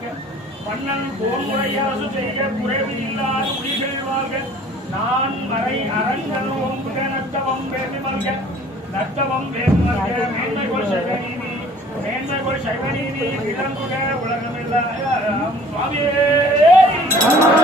வாழ்க மன்னன் போன்முறையாசு செய்ய குறைவில்லாத உயிர்கள் வாழ்க நான் வரை அரங்கன் ஓம்புக நத்தவம் வேண்டி மல்க நத்தவம் வேண்டி மல்க மேன்மைகொள் சைவநீதி மேன்மைகொள் சைவநீதி விளங்குக உலகமெல்லாம் சுவாமியே